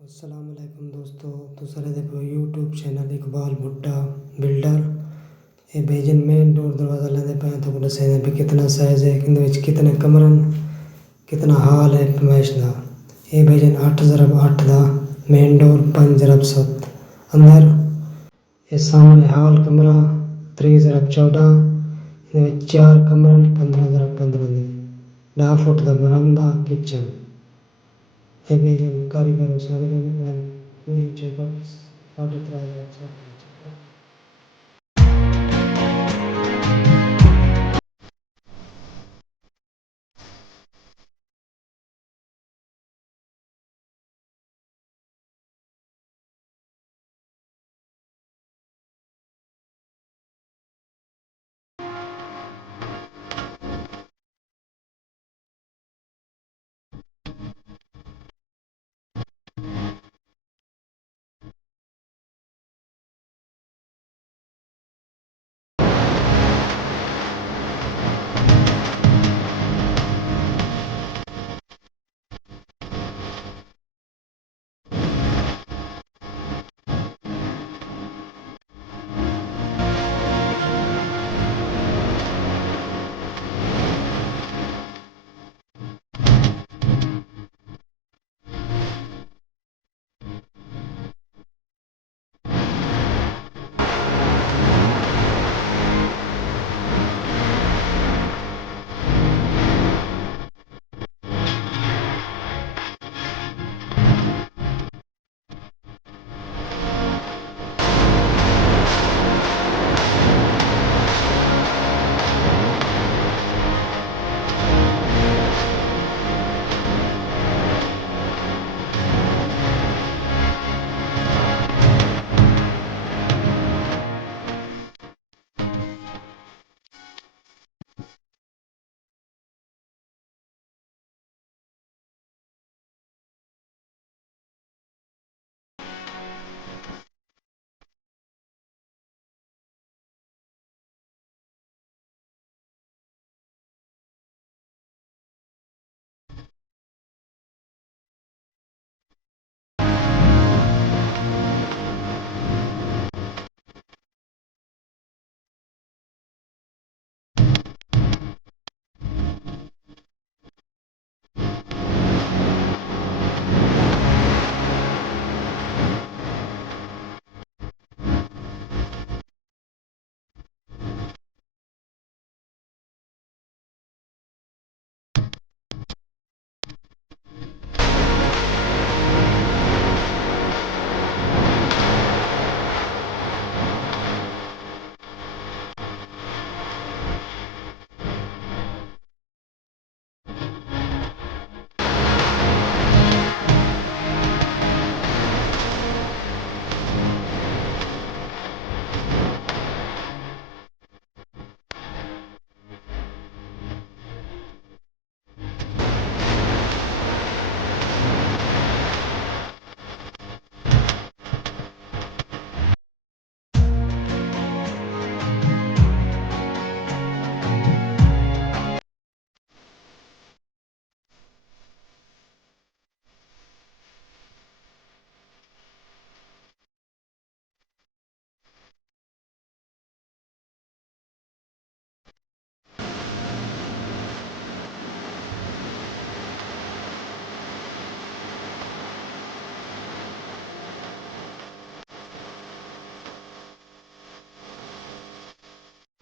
अस्सलामुअलैकुम दोस्तों। तो सारे देखो यूट्यूब चैनल इकबाल भुट्टा बिल्डर ये बेजन मेन डोर दरवाज़ा लेंदे पे तो बड़ा सही है कितना साइज है कि कितने कमरन कितना हाल है फरमाइश दा। ये बेजन 8x8 दा मेन डोर 5x7 अंदर ये सामने हाल कमरा 3x14 चार कमरन 15x15 दे 10 फुट दा बरामदा किचन ये बेजन कारीगर सारे नीचे पर 3.5 लाख।